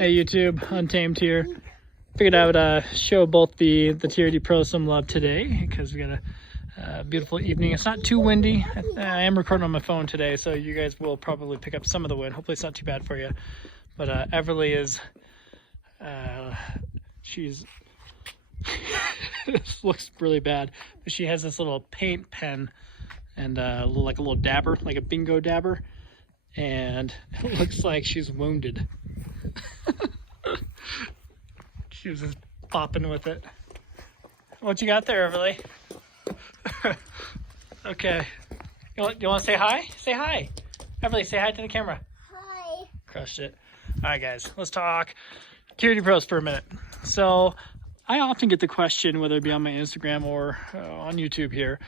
Hey YouTube, Untamed here. Figured I would show both the TRD Pro some love today because we got a beautiful evening. It's not too windy. I am recording on my phone today, so you guys will probably pick up some of the wind. Hopefully it's not too bad for you. But Everly is, she's, this looks really bad. But she has this little paint pen and like a little dabber, like a bingo dabber. And it looks like she's wounded. She was just popping with it. What you got there, Everly? Okay. You want to say hi? Say hi. Everly, say hi to the camera. Hi. Crushed it. All right, guys, let's talk TRD Pros for a minute. So I often get the question, whether it be on my Instagram or on YouTube here,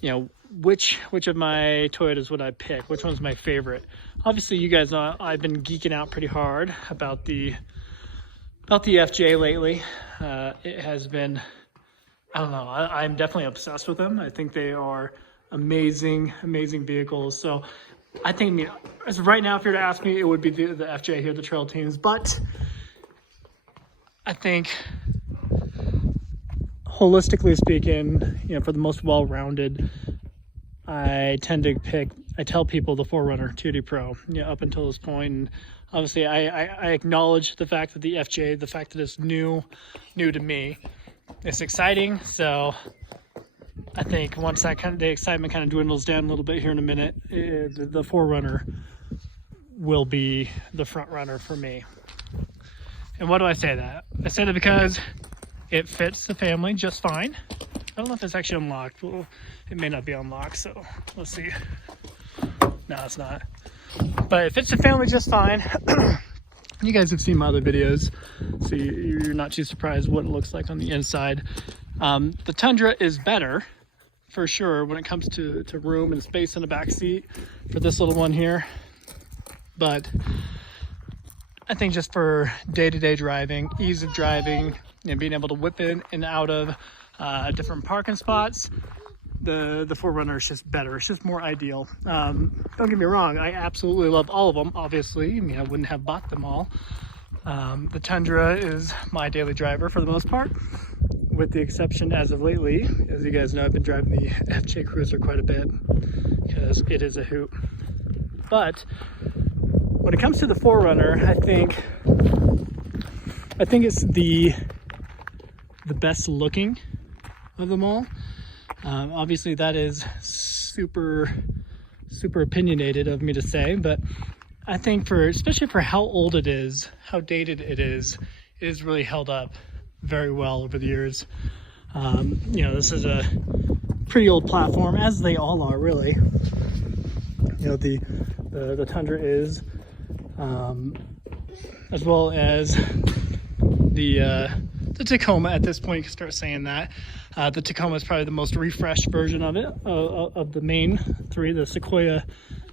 you know, which of my Toyotas would I pick? Which one's my favorite? Obviously, you guys know I've been geeking out pretty hard about the FJ lately. It has been, I don't know, I'm definitely obsessed with them. I think they are amazing vehicles. So I think, I mean, as right now, if you were to ask me, it would be the FJ here, the Trail Teams. But I think, holistically speaking, you know, for the most well-rounded, I tell people the 4Runner TRD Pro, you know, up until this point. And obviously I acknowledge the fact that the FJ, the fact that it's new to me, it's exciting. So I think once that the excitement kind of dwindles down a little bit here in a minute, the 4Runner will be the front runner for me. And why do I say that? I say that because it fits the family just fine. I don't know if it's actually unlocked. Well, it may not be unlocked, so let's see. No, it's not. But it fits the family just fine. You guys have seen my other videos, so you're not too surprised what it looks like on the inside. The Tundra is better, for sure, when it comes to room and space in the back seat for this little one here. But I think just for day-to-day driving, ease of driving, and being able to whip in and out of different parking spots, the 4Runner is just better. It's just more ideal. Don't get me wrong, I absolutely love all of them, obviously. I mean, I wouldn't have bought them all. The Tundra is my daily driver for the most part, with the exception as of lately. As you guys know, I've been driving the FJ Cruiser quite a bit because it is a hoot. But when it comes to the 4Runner, I think it's the best looking of them all. Obviously that is super opinionated of me to say, but I think especially for how old it is, how dated it is really held up very well over the years. You know, this is a pretty old platform, as they all are really. You know, the Tundra is, as well as the Tacoma. At this point, you can start saying that. The Tacoma is probably the most refreshed version of it, of the main three. The Sequoia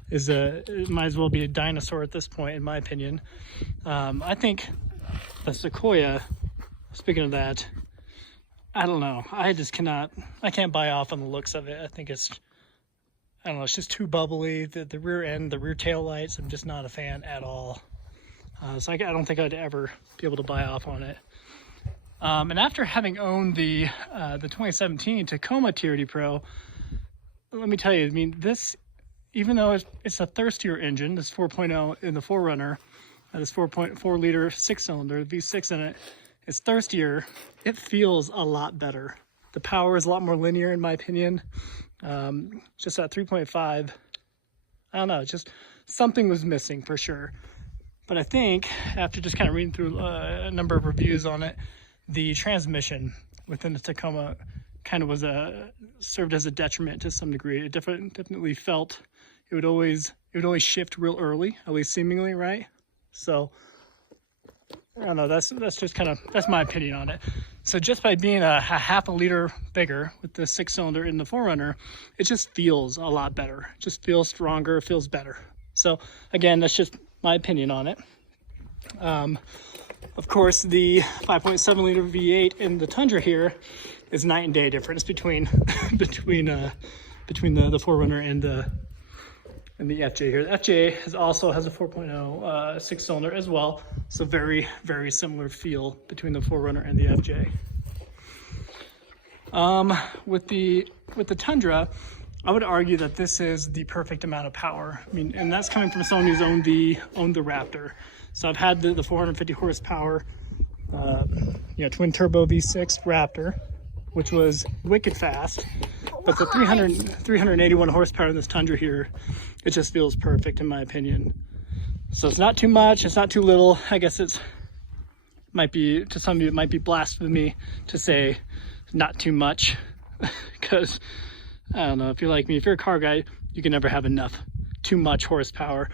it might as well be a dinosaur at this point, in my opinion. I think the Sequoia, speaking of that, I don't know. I can't buy off on the looks of it. I think it's just too bubbly. The rear end, the rear tail lights, I'm just not a fan at all. So I don't think I'd ever be able to buy off on it. And after having owned the 2017 Tacoma TRD Pro, let me tell you, I mean, this, even though it's a thirstier engine, this 4.0 in the 4Runner, this 4.4 liter 6-cylinder V6 in it, is thirstier. It feels a lot better. The power is a lot more linear, in my opinion. Just at 3.5, I don't know, just something was missing for sure. But I think after just kind of reading through a number of reviews on it, the transmission within the Tacoma kind of served as a detriment to some degree. It definitely felt it would always shift real early, at least seemingly, right? So I don't know. That's just that's my opinion on it. So just by being a half a liter bigger with the 6-cylinder in the 4Runner, it just feels a lot better. It just feels stronger. It feels better. So again, that's just my opinion on it. Of course, the 5.7 liter V8 in the Tundra here is night and day difference between the 4Runner and the and the FJ here. The FJ also has a 4.0 6-cylinder as well. So very, very similar feel between the 4Runner and the FJ. With the Tundra, I would argue that this is the perfect amount of power. I mean, and that's coming from someone who's owned the Raptor. So I've had the 450 horsepower, twin turbo V6 Raptor, which was wicked fast. But the 381 horsepower in this Tundra here, it just feels perfect in my opinion. So it's not too much, it's not too little. I guess might be, to some of you, it might be blasphemy to say not too much, because I don't know, if you're like me, if you're a car guy, you can never have too much horsepower.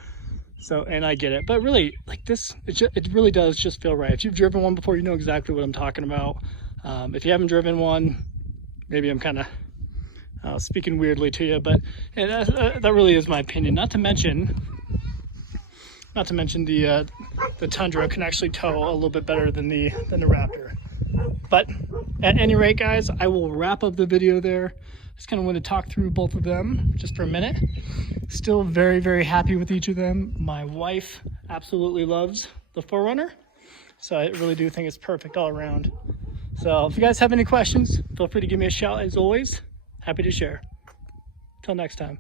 So, and I get it, but really, like this, it really does just feel right. If you've driven one before, you know exactly what I'm talking about. If you haven't driven one, maybe I'm kind of speaking weirdly to you, but that really is my opinion. Not to mention the Tundra can actually tow a little bit better than the Raptor. But at any rate, guys, I will wrap up the video there. Just kind of want to talk through both of them just for a minute. Still very, very happy with each of them. My wife absolutely loves the 4Runner, so I really do think it's perfect all around. So if you guys have any questions, feel free to give me a shout. As always, happy to share. Till next time.